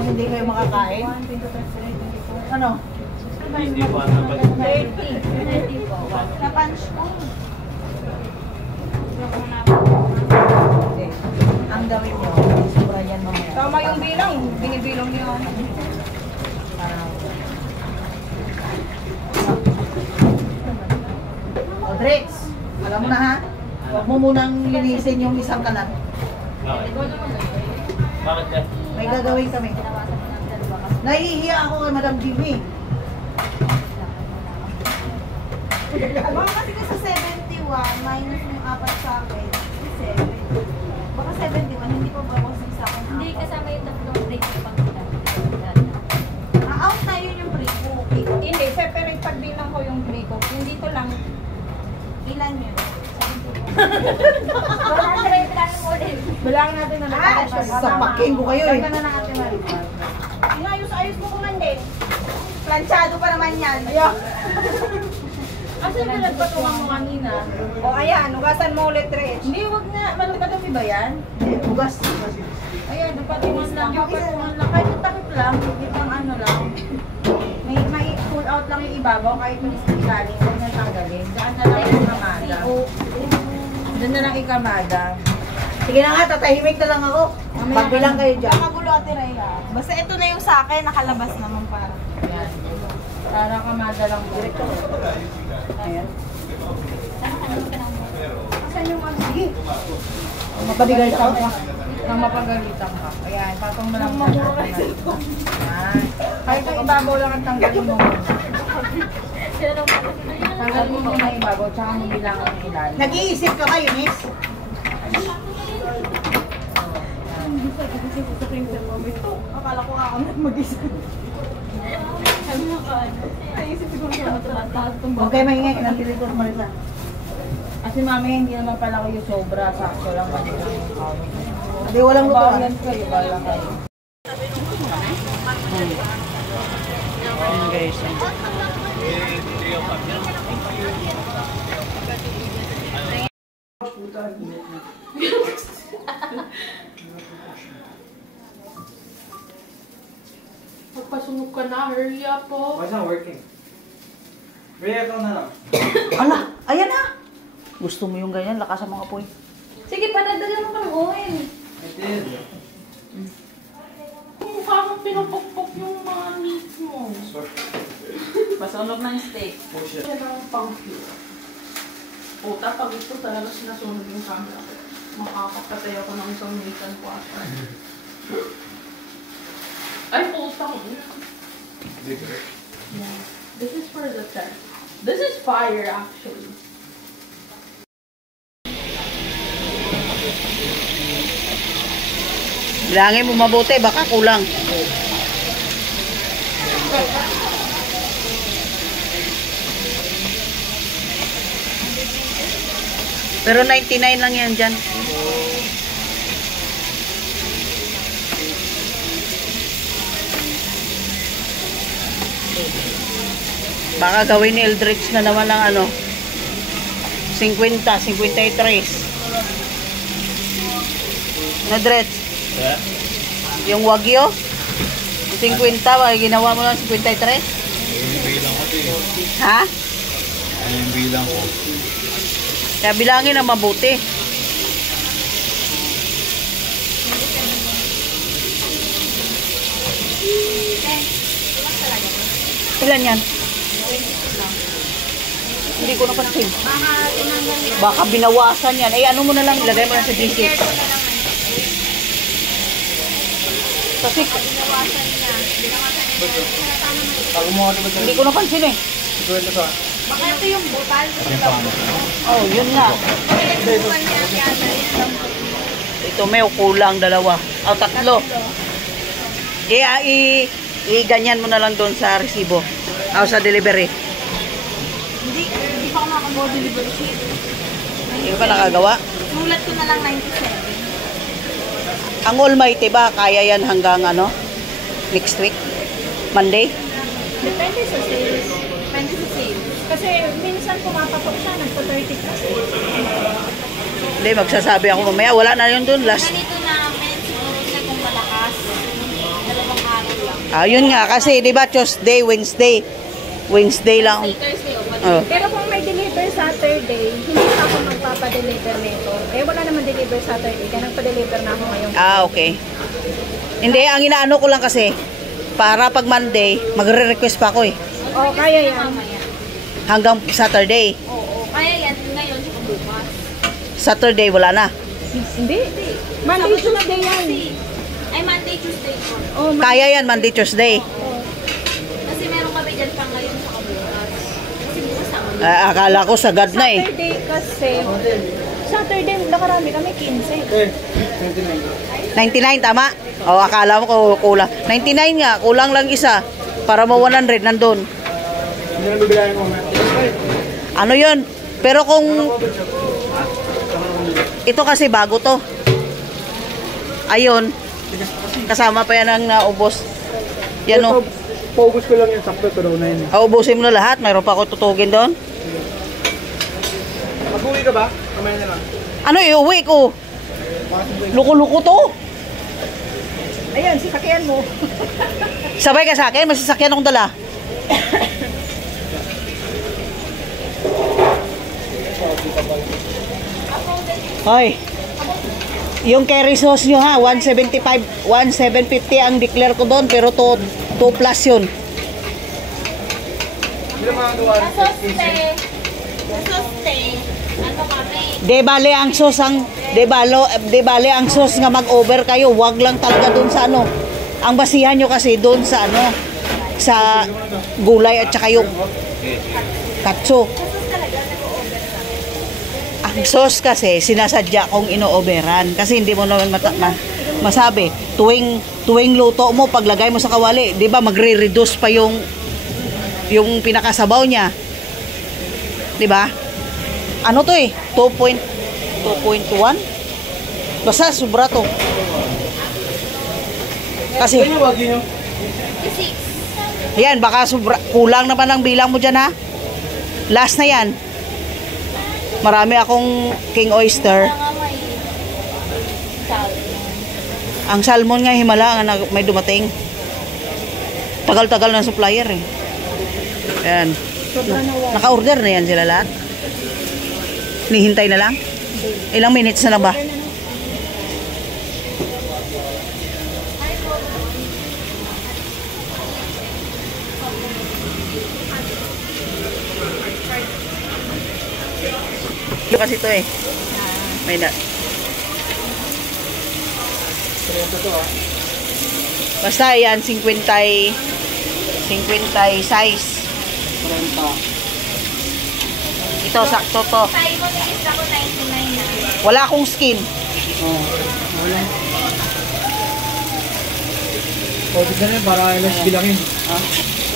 kung hindi kayo makakain. Ano? 30 po. Sa punch po. Ang gawin mo, sobra yan mamaya. Tama yung bilang, binibilang niyo. O, Drex, alam mo na ha? Huwag mo munang linisin yung isang kalat. Bakit ka? May gagawin kami. Nahihiya ako kay Madam Jimmy. Baka kasi sa 71, minus yung 4 sa akin, 7. Baka 71, hindi pa bawas yung sa akin. Hindi kasama yung tatlong break yung pangkilan. Out na yun yung pre ko. Hindi, separate pagbilang ko yung pre ko. Yung dito lang, ilan yun? 100 lang mo din. Bilang natin na nakakasya. Sapakin ko kayo eh. Ganda na natin Maricar. Inayos-ayos mo kuman din. Planchado pa naman yan. Kasi nagpatungan mo kanina. O ayan, hugasan mo ulit, Rich. Hindi, wag na. Madumi ba yan? Bugas. Ayan, patungan lang. Patungan lang. Kahit takip lang. Itang ano lang. May pull out lang yung ibabaw. Kahit yung ilalim. Huwag na tanggalin. Daan na lang yung kamada. Doon na lang ikamada. Sige na nga, tatahimik na lang ako. Pagbilang kayo dyan. Magulo, Ate Rhea. Basta ito na yung sa akin, nakalabas naman para. Ayan. Para kamada lang. Direkto. Ayan. Saan yung ano? Sige. Mapadigay ka ako. Nang mapagalitan ka. Ayan, patong mo lang. Ayan. Kahit yung ibabaw lang ang tanggalin mo. Tanggalin mo muna yung ibabaw, tsaka mo bilang ang ilalim. Nag-iisip ka ba, Eunice? Akala ko ako na mag-isa. Naisip siguro siya matataas itong Huwag kayo maingay, kinapili ko sa Marisa. Kasi mami, hindi naman pala kayo sobra. Sakto lang mali lang yung kawin. Hindi, walang lutuan. Bawalan kayo, bawalan kayo. Ayan guys. Magpasunog ka na, hurry up po. Why is not working? Rhea, ikaw na lang. Ala, ayan na. Gusto mo yung ganyan, lakas ang mga poy. Sige, panagdagan mo ng oil. I did. Mukha kang pinapukpok yung mga meat mo. Masunog ng steak. Oh shit. Yan ang pang-cute. Puta, pag ito talaga sinasunog yung camera ko. Makakapatay ako ng isang minsan po ata. Ay, putang. Yeah. This is for the test. This is fire actually. Bilangin mo mabuti, baka kulang. Pero 99 lang yan dyan. Baka gawin ni Eldridge na naman ng ano, 50, 53. No, Dredge? Yeah? Yung Wagyu? 50, baka ginawa mo lang 53? Yung bilang ko ito eh. Ha? Yung bilang ko. Kaya bilangin na mabuti. Ilan yan? Hindi ko napansin. Baka binawasan yan. Eh, ano mo na lang, ilagay mo lang sa DC. Kasi, hindi ko napansin eh. Ito ito sa. Baka ito yung butal. Oh, yun na. Ito may kulang dalawa. O, tatlo. I-ganyan mo na lang doon sa resibo. O, sa delivery. Hindi pa ako makagawa delivery sheet. Hindi ba nakagawa? Nulat ko na lang 97. Ang Almighty ba, kaya yan hanggang ano? Next week? Monday? Depende sa sales. Depende sa sales. Kasi minsan pumapatok siya, nagpa-30 kasi. Hindi, magsasabi ako mamaya. Wala na yun doon. Last. Ganito namin, siguro siya kung malakas. 2 araw Yun nga, kasi di ba Tuesday, Wednesday. Wednesday lang. Thursday o what? Oh. Pero kung may deliver Saturday, hindi pa ako magpapadeliver nito. Eh, wala naman deliver Saturday. Kaya nagpa-deliver na ako ngayon. Okay. Hindi, ang inaano ko lang kasi, para pag Monday, magre-request pa ako eh. Oh, kaya yan. Hanggang Saturday. Oo. Kaya yan, ngayon sa bukas. Saturday, wala na. Hindi. Monday, Tuesday yan. Ay, Monday, Tuesday po. Oh, Kaya yan, Monday, Tuesday. Kasi meron kami dyan pa ngayon sa bukas. Kasi bukas ako. Akala ko sagad na eh. Saturday kasi, Saturday, nakarami kami 15. 99, tama? O, akala mo ko kulang. 99 nga, kulang lang isa. Para mo 100, nandun. Hindi na bibilayan mo. Ano yun? Pero kung... Ito kasi bago to. Ayun. Kasama pa yan ang naubos. Yan o. Paubos ko lang yung sakto, pero na yun. Ubusin mo na lahat. Mayroon pa ako tutugin doon. Mag-uwi ka ba? Kamay na lang. Ano, iuwi ko? Luko-luko to. Ayan, sasakyan mo. Sabay ka sa akin, may sasakyan akong dala. Hoy. Yung curry sauce nyo ha, 175, 1750 ang declare ko doon, pero 2 plus yun. Hindi na makagawa. Nasuste. Ano kami? De bale ang sauce nga mag-over kayo, wag lang talaga doon sa ano. Ang basihan nyo kasi doon sa ano, sa gulay at saka yung katso. Ang sauce kasi sinasadya kong ino-overan kasi hindi mo naman masabi tuwing luto mo paglagay mo sa kawali, 'di ba magre-reduce pa yung pinakasabaw niya. 'Di ba? Ano to eh? 2.1? Basta sobra to. Kasi yan, baka sobra, kulang naman ang bilang mo dyan ha. Last na yan. Marami akong king oyster. Ang salmon nga himala nga may dumating. Tagal-tagal ng supplier eh. Ayan. Naka-order na yan sila lahat. Nihintay na lang. Ilang minutes na ba? Kasi ito eh. May na. Basta yan 50 size. Ito sakto to. Tayo mo nagis ako 99 na. Wala akong skin. Wala. O, tignan niya, para ilas bilangin.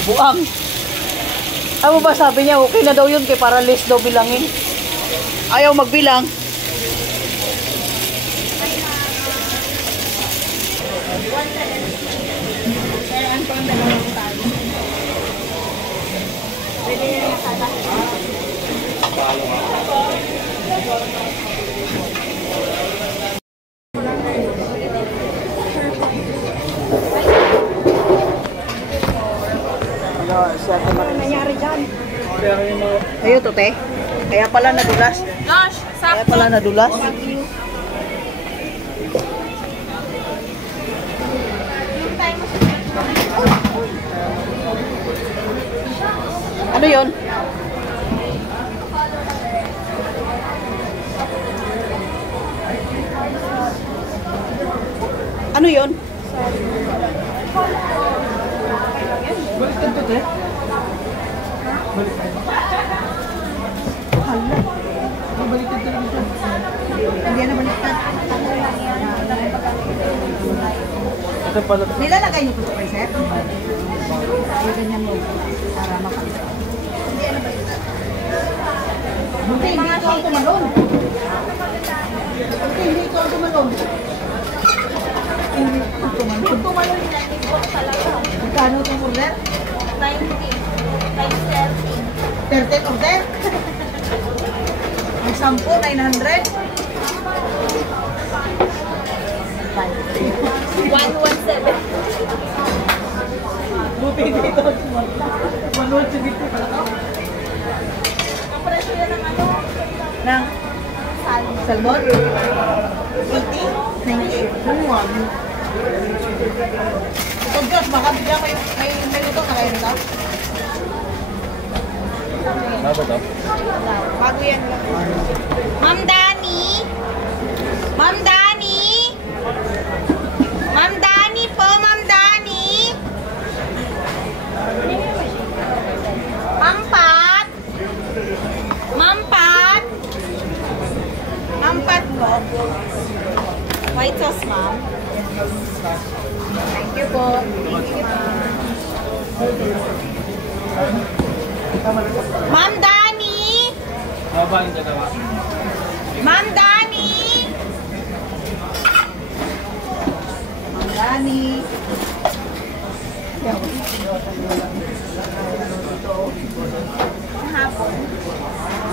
Buang. Ano ba sabi niya? Okay na daw yun kay para less daw bilangin. Ayaw magbilang. Ano nangyari dyan? Ayun to te. Kaya pala nadulas. Josh, Kaya pala nadulas. Ano yun? Ano yun? Baliktad to, te. Baliktad. Hala. Baliktad to dito. Hindi na baliktad. Ito pala. Nilalagay niyo po sa preset? Ay, ganyan mo. Para makalimutan. Hindi ito ang tumalon. Hindi ito ang tumalon. Hindi ito ang tumalon. yung tumalon nila, hindi ko talaga. Magkano itong order? 90 times 30. 30 order? Ang 10, 900? 117. Buti dito. Manood sa dito. Ang presyo yan ng ano? Nang salmon? 80? 90? Buwan. Ito Diyos, baka bigla may luto na kayo nila. Ano ba ito? Bago yan lang. Ma'am Dani? Ma'am Dani? Ma'am Dani po, Ma'am Dani? Ma'am Pat? Ma'am Pat? Ma'am Pat po? White sauce, ma'am. Thank you po. Thank you po. Ma'am Dani? Mababa yung dalawa. Ma'am Dani? Ma'am Dani?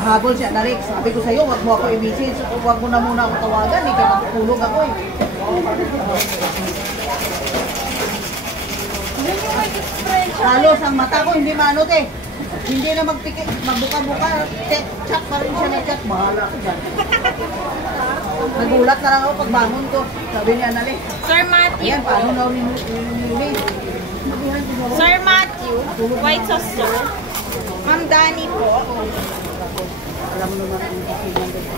Habol siya, Narik. Sabi ko sa'yo, wag mo ako i-message. Wag mo na muna ako tawagan. Ikaw magtulog ako eh. Halos ang mata ko, hindi maano te. Hindi na magpikit, magbuka-buka. Chat pa rin siya na chat. Bahala ko dyan. Nagulat na lang ako pagbangon ko. Sabi niya, Nalik. Sir Matthew Ayan, po. paano na ulit? Sir Matthew, white sauce sir. Ma'am Dani po. Alam mo naman ang kasinan dito.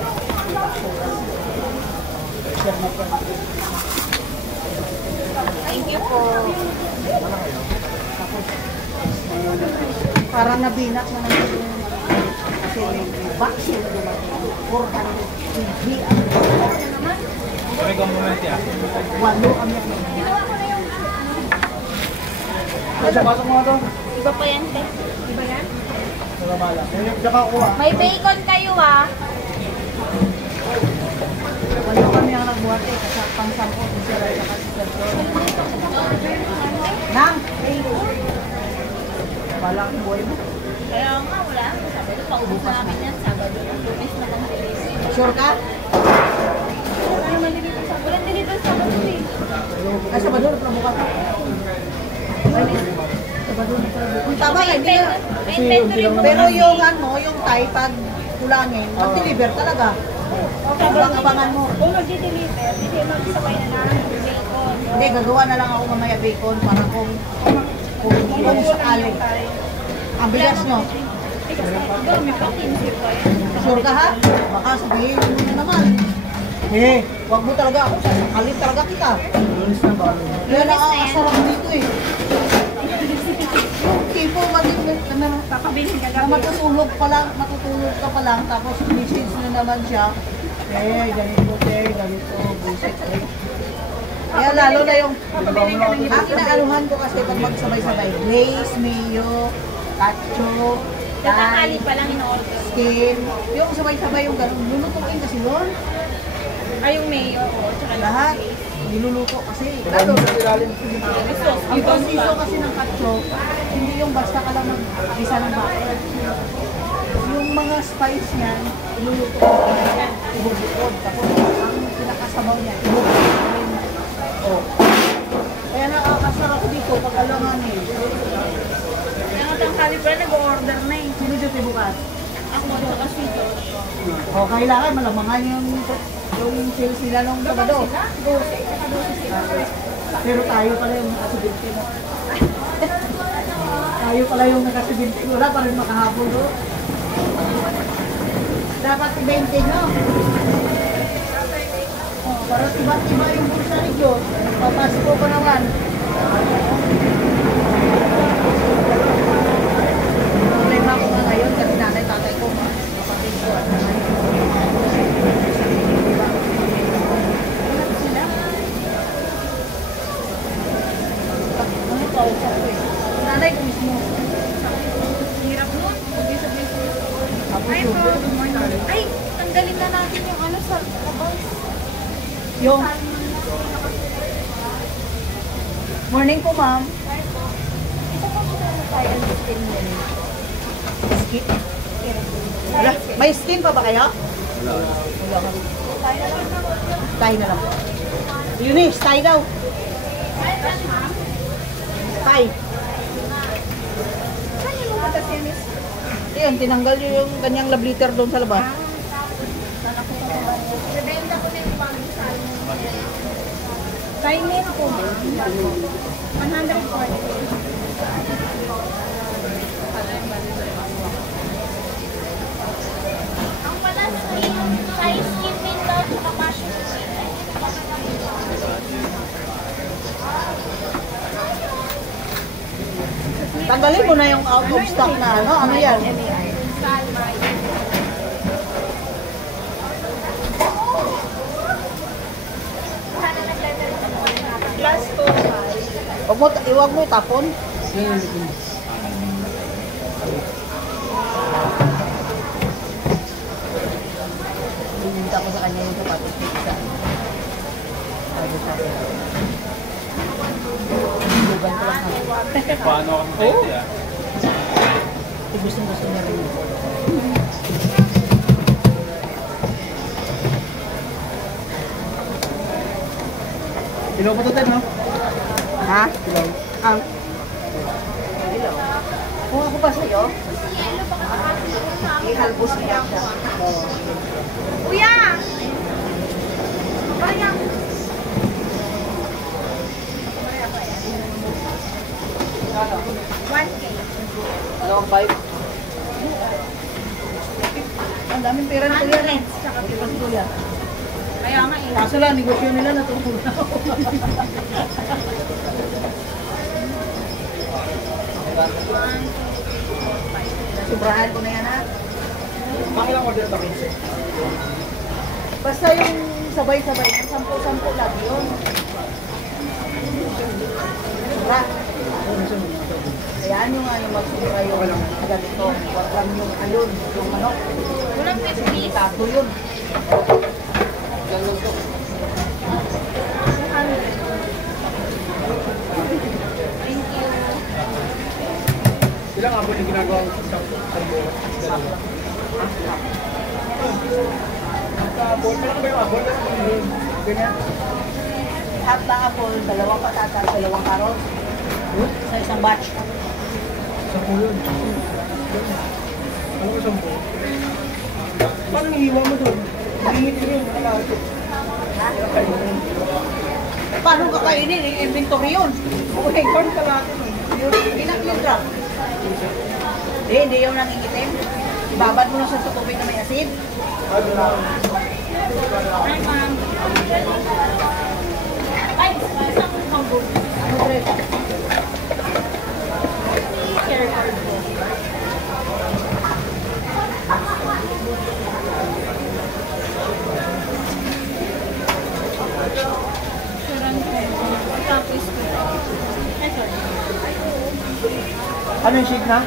Thank you po. Parang nabinak na lang yung kasi may vaccine naman. 400 Kami kong moment ya. Walo kami. Pasok mo ito. Iba pa yan, te. Iba yan? Wala mala. Yung saka kuha. May bacon kayo ah. Walo kami ang nagbuhat eh. Kasi pang-sampo. Sila sa kasisan ko. Nang! Balak yung buhay mo. Kaya nga, wala. Sabado, paubos na namin yan. Sabado, lumis na kang delivery. Sure ka? Wala naman dito sa walang delivery sa Sabado eh. Ay, Sabado, natrabukan ka. Sabado, natrabukan. Kung tama ka, hindi na. May inventory mo. Pero yung ano, yung Thai, pag kulangin, mag-deliver talaga. Abang-abangan mo. Kung mag-deliver, hindi magsabay na namin yung bacon. Hindi, gagawa na lang ako mamaya bacon para kung sakali. Ang bigas, no? Dami pa, 15 pa yan. Sure ka ha? Baka sabihin mo na naman. Eh, wag mo talaga ako. Sasakalin talaga kita. Kaya nakakasarap dito eh. Yung tipo, Kakabilin ka na matutulog ka pa lang, tapos message na naman siya. Eh, ganito, ganito, bullshit eh. Kaya lalo na yung ang inaaluhan ko kasi pag magsabay-sabay, Glaze, mayo, ketchup, Nakakali dye, pa lang in-order. skin. Yung sabay-sabay yung ganun. Lulutuin kasi yun. Ay, yung mayo ko. Tsaka Lahat. Niluluto kasi. Lalo, ang konsiso kasi ng ketchup, hindi yung basta ka lang mag-isa ng butter. Yung mga spice niyan, iluluto ko. Ibubukod. Tapos ang pinakasabaw niya, ibubukod ko rin. Oh. Kaya nakakasarap dito pag alanganin. Kaya nga tang caliber, nag-order na eh. Sino dito bukas? Ako, tsaka sweet. O, kailangan malamangan yung sales nila nung Sabado. Pero tayo pala yung nakasibinte na. Tayo pala yung nakasibinte. Wala pa rin makahabol do. Dapat 20, no? Oh, para tiba-tiba yung bulsa ni Diyos. Papasko ko naman. Problema ko nga ngayon kasi nanay, tatay ko, kapatid ko. Nanay ko mismo. Hirap nun. Ay, Tapos bro. yun. Ay, tanggalin na natin yung ano sa labas. Yung morning po, ma'am. Skip. Wala. May skin pa ba kayo? Wala. Tayo na lang. Eunice, tayo daw. Tayo. yan, tinanggal yung kanyang love letter doon sa labas. Nabenta ko na yung bagong salmon. Chinese po. 140. Ang pala Thai skin din daw, tsaka mushroom skin. Tanggalin mo na yung out of stock na ano. Ano yan? Plus 2. Iwag mo itapon. Pinunta ko sa kanya yung sapatos ni isa. Sabi sa akin. Lugan ko lang ako. Paano kami tayo ah? Gusto niya rin. Ilaw pa to tayo, no? Ha? Ilaw. Ang? Kung ako pa sa'yo, ihalbos niya siya. Kuya! Parang 1K. Dalawang 5. Ang daming pera na kuya. Tsaka Pagkipas kuya. kaya nga eh. Kaso lang, negosyo nila natutulog na ako. Sobrahan ko na yan ha. Bakit lang order ito, 15? Basta yung sabay-sabay, yung 10-10 lang yun. Sobra. Kayaan nyo nga yung magsubra yung ganito. Huwag lang yung alon, yung manok. Walang 50. Tato yun. Ganun to. Thank you. Ilang abon yung ginagawa ko sa buwan? Abon? Meron ka ba yung abon? Ganyan? Half lang apple, dalawang patatas, dalawang karot. Sa isang batch. Sa yun. Ano ko 10? Paano nihiwa mo doon? Hingit ko rin. Paano kakainin? Inventory yun. Okay, corn ka natin eh. Ilang kilogram? Hindi yung nangingitim. Ibabad mo na sa tubig na may asin. Hi, ma'am. Ay, isang manggo. Ano tres? Care card po. Suran po. Tapos po. Ay, sorry. Ano yung shake na?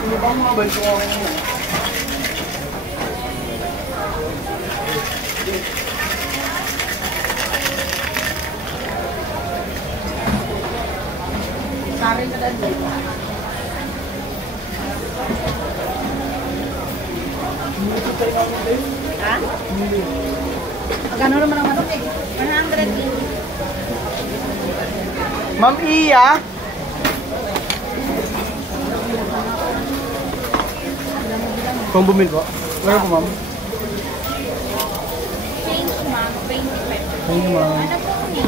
Ano ba mga balik ko ako ngayon? Sarin na lang dito. Ha? Magkano naman ang manok eh? 100. Ma'am Iya? Combo meal po? Meron po, ma'am? Change, ma'am. 25. Thank you, ma'am. Ano po ni?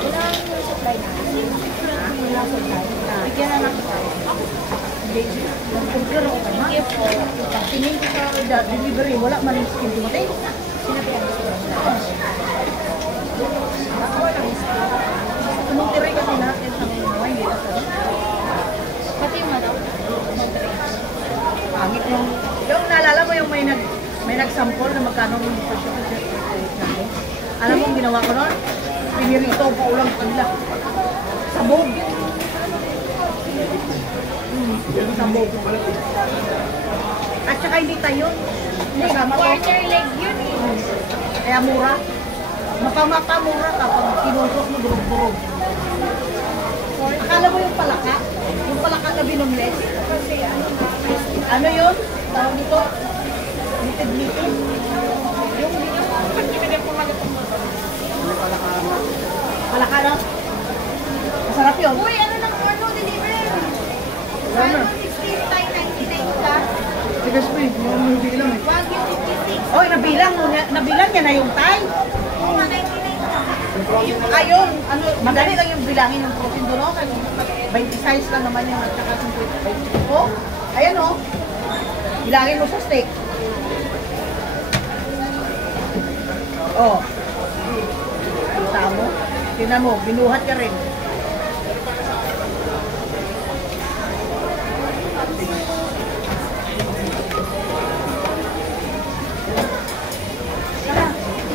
Ilang supply na? Wala supply. Bigyan na lang tayo. Nag-computer ako kanya. Sige po. Tingin ko sa delivery, wala man yung skin dumating. Anong tiray kasi natin sa ngayon? Hindi na sa Pati yung ano? pangit yung naalala mo yung may nag-sample na magkano yung presyo natin. Alam mo ang ginawa ko noon? Pinirito pa ulang kanila. Sabog. Sabog. At saka hindi tayo. Kasama ko. Quarter leg yun eh. Kaya mura. Mapamura kapag kinusok mo durog-durog. Akala mo yung palaka? Yung palaka na binumlet? Ano yun? Tawag dito? Litid-litid? Yung palaka no? Masarap Sarap yun. Uy, ano lang ano, deliver? Wala na. 160 tayo, 99 plus. Sige, Spring. Mga bilang eh. Wagyu 56. Oy, nabilang niya na yung Thai. Oo nga, 99 lang. Ayun, ano, madali lang yung bilangin ng protein doon, no? 20 size lang naman yung at saka 25. Oh, ayan oh. Bilangin mo sa steak. Oh. Kita mo? Tingnan mo, binuhat ka rin.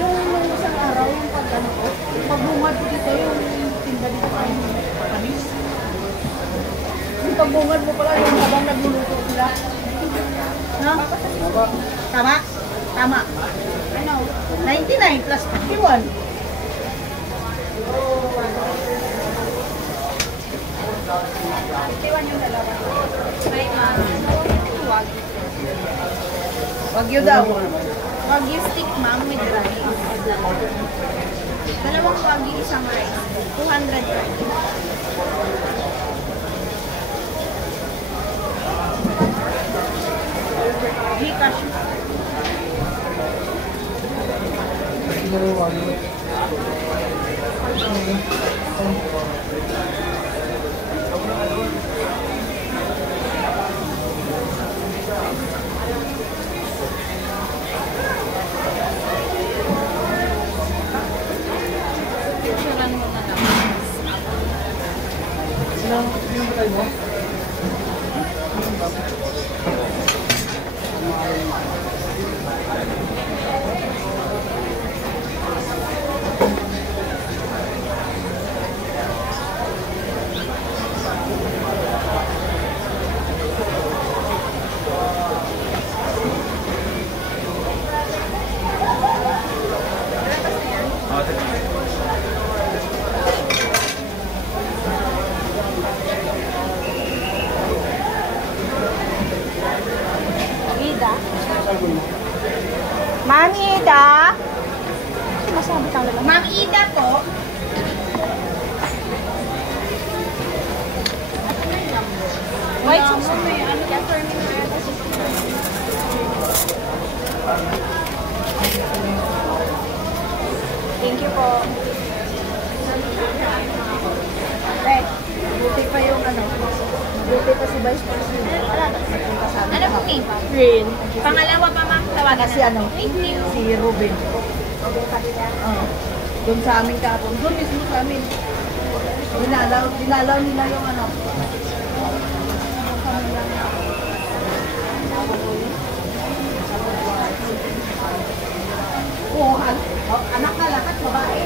Yung isang araw, yung pag-ano ko, pagbungad ko dito, yung tinda dito kayo, panis. Yung pagbungad mo pala yung habang nagluluto sila. No? Tama? Tama. Ano? 99 plus 51. May Wagyu. Wagyu daw. Wagyu stick, ma'am, with rice. Dalawang Wagyu, isang rice. 200 rice. Gcash. Picturean mo na lang. Yung patay mo? Ida. Ma'am Ida. Sinasabi tang lang. Ma'am Ida po. White sauce mo eh. Ano yan for me? Thank you po. Buti pa yung ano. Buti pa si Vice President. Nagpunta sa amin. Ano po name? Green. Pangalawa pa ma'am, tawagan Kasi na. ano, Thank you. si Ruben. Doon sa amin kahapon. Doon mismo sa amin. Dinalaw nila yung ano. Oo, anak na lahat, babae.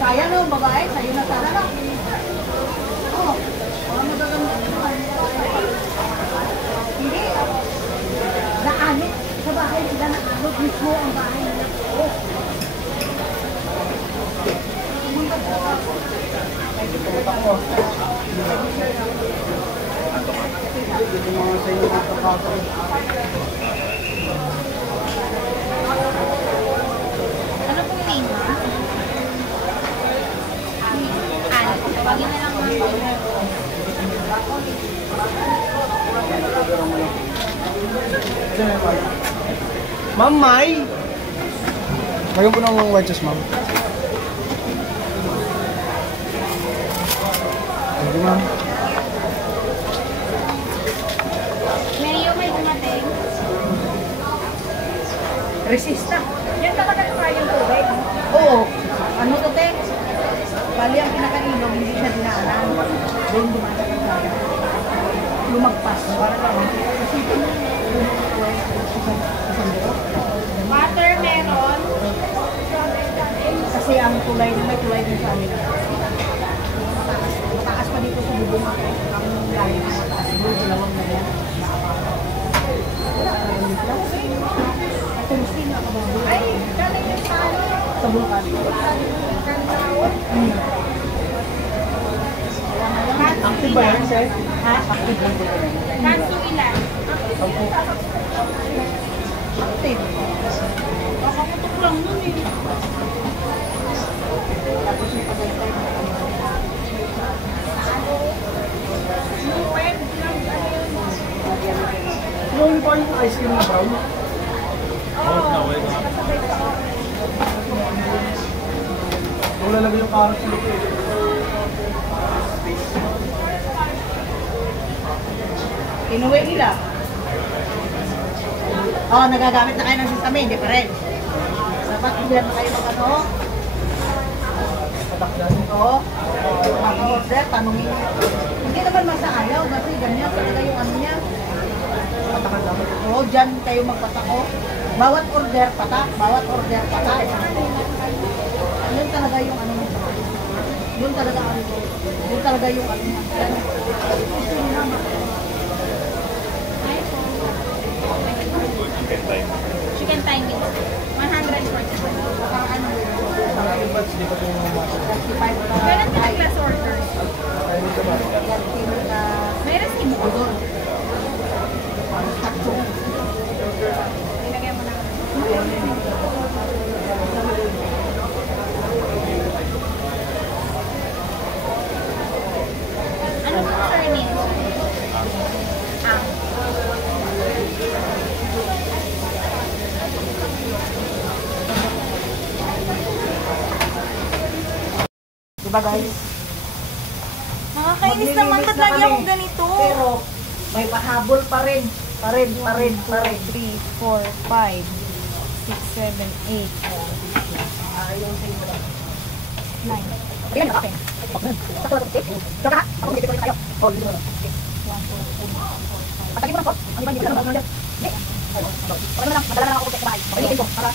Kaya no, babae, sa'yo na sana no. Oo, mga magaganda. Hindi. Naanit sa bahay sila, naanot mismo ang bahay nila. Oo. Ano pong name ha? Tawagin na lang ma'am. Ma'am Mai! Lagyan po ng white sauce, ma'am. Thank you, ma'am. Mayo may dumating. Resista. Yan talaga yung tubig. Oo. Ano to, te? Bali ang pinakainom, hindi siya dinaanan. Doon dumatak ang kaya. Lumagpas. Para lang. Water meron. Kasi ang tulay na may tulay din sa amin. Mataas pa dito sa bubong ako. Ang galing na mataas. Siguro dalawang na yan. Wala ka rin dito. Tumustin na ka ba? Ay, galing yung talo. Sa bulkan. Active ba yan, sir? Ha? Active lang po yan. Kanso ilan? Active. Baka mutok lang nun eh. ba yung ice cream na brown? Wala lang yung carrot sa loob. Inuwi nila. Oh, nagagamit na kayo ng system, hindi pa rin. Dapat hindi na kayo mag-ano. Oo. Mag-order, tanongin nyo. Hindi naman masaayaw kasi ganyan talaga yung ano niya. Oo, dyan kayo magpatako. Bawat order, patak. Bawat order, patak. Yun talaga yung ano. Yun talaga ano. Yun talaga yung ano. Yan. Chicken thigh meat. 140. Kailan ka nag-last order? Meron skin mo doon. Ilagay mo na. Ano po surname? Ah. Diba guys? Nakakainis naman, ba't lagi akong ganito? Pero may pahabol pa rin. Pa rin. 3, 4, 5, 6, 7, 8, 9. Ayan, okay. Patagin mo lang po. Ang iba hindi ka naman mag-order. Hindi. Ano na lang, madala na ako sa bahay. Pagalitin ko para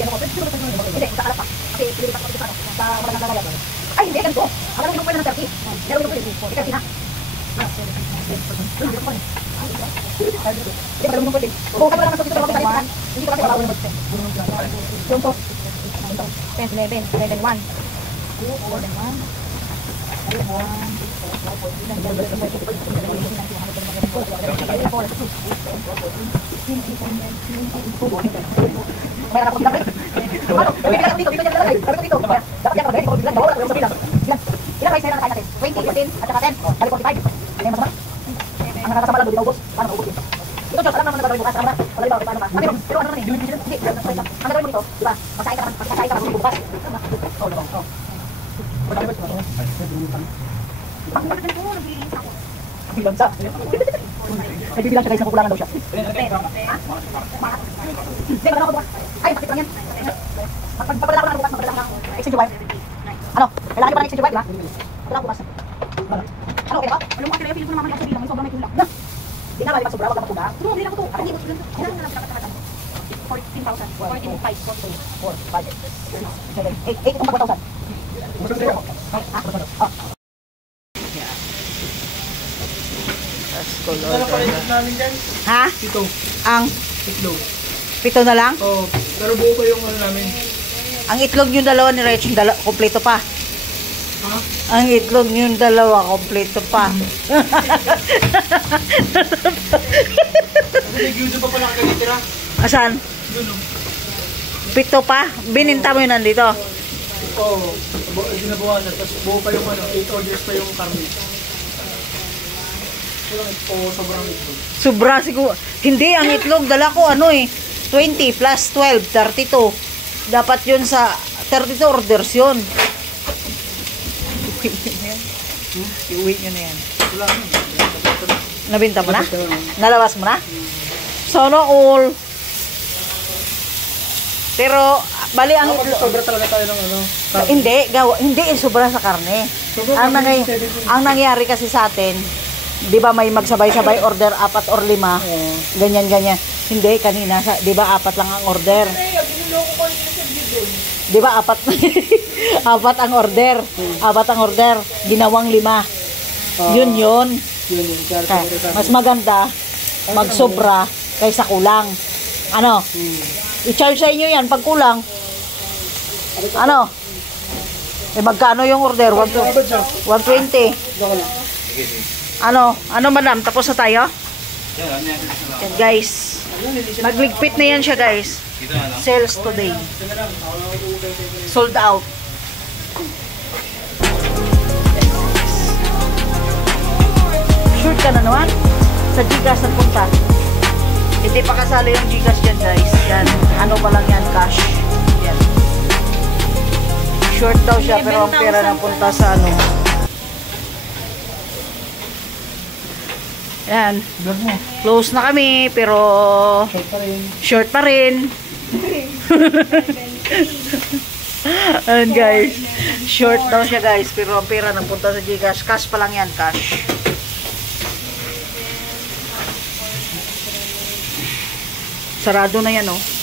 yan ako. Hindi, kakalap pa. Kasi pinilipat ko sa walang nagagaya. Ay, hindi, ganito. Ang alam mo pwede ng 30. Meron mo pwede. 30 na. Hindi, alam mo pwede. Kung ka mo naman sa dito, hindi ko kasi mabawa naman. Yung to. 10, 11, 11, 1. Meron ako pinapit. Ano? Bibigyan ako dito. Bibigyan ako dito. Dapat yan pag ready. Bawal ako sa bilang. Ilan kayo sa'yo na natin? 20, 15, at saka 10. Dali 45. Ano yung masama? Ang nakakasama lang doon, naubos. Paano maubos yun? Ito, Diyos, alam naman nagagawin bukas. Wala ba? Paano ba? Pero ano naman eh? Hindi. Ang gagawin mo dito, di ba? Magsahin ka naman bukas. Oo, diba? Oo. Bakit ganito? Naglilinis ako. Bilang sa. Nagbibilang siya guys, nakukulangan daw siya. Hindi, magkano ako bukas? Ay, bakit lang yan? Pagpadala ko na bukas, magpadala ko ng exchange wipe. Ano? Kailangan nyo pa ng exchange wipe, ha? Padala ko bukas. Ano, okay ba? Alam mo, kaya feeling ko naman kasi bilang, may sobrang may kulang. Di na, mali pa sobra, wag lang magkulang. Hindi lang ko to. Hindi ko to. Ilan na lang pinakatakan? 14,000. 4, 5, 6, 7, 8. 8 kung pag 1,000. Ano pa rin namin dyan? Ha? Ito. Ang Itlog. 7 na lang? Oo. Pero buo pa yung ano namin. Ang itlog yung dalawa ni Rach, yung kompleto pa. Ha? Ang itlog yung dalawa, kompleto pa. Kasi may gyudo pa pala kagitira. Asan? Yun o. 7 pa? Bininta mo yun nandito? Oo. Ginabawasan. Tapos buo pa yung ano. 8 orders pa yung karne. Sobrang itlog. Sobra siguro. Hindi, ang itlog, dala ko ano eh. 20 plus 12, 32. Dapat yun sa 32 orders yun. Iuwi nyo na yan. Wala na. Nabinta mo na? Nalabas mo na? Sana all. Pero, bali ang itlog. Sobra talaga tayo ng ano. Hindi sobra sa karne. Ang nangyari kasi sa atin, di ba may magsabay-sabay order 4 or 5, ganyan-ganyan. Hindi, kanina, di ba 4 lang ang order? Di ba 4? 4 ang order. 4 ang order. Ginawang 5. Yun. Yun. Mas maganda magsobra kaysa kulang. Ano? I-charge sa inyo yan pag kulang. Ano? Eh magkano yung order? 120. Ano madam? Tapos na tayo? Yan guys. Nagligpit na yan siya guys. Sales today. Sold out. Sure ka na naman? Sa Gcash at punta. Hindi pa kasali yung Gcash dyan guys. Yan. Ano pa lang yan, cash. Yan. Short daw siya pero ang pera napunta sa ano. Yan. Vlog mo. Close na kami pero Short pa rin. short pa rin. Ayan guys. Short daw siya guys pero ang pera napunta sa Gcash. Cash pa lang yan, cash. Sarado na yan oh.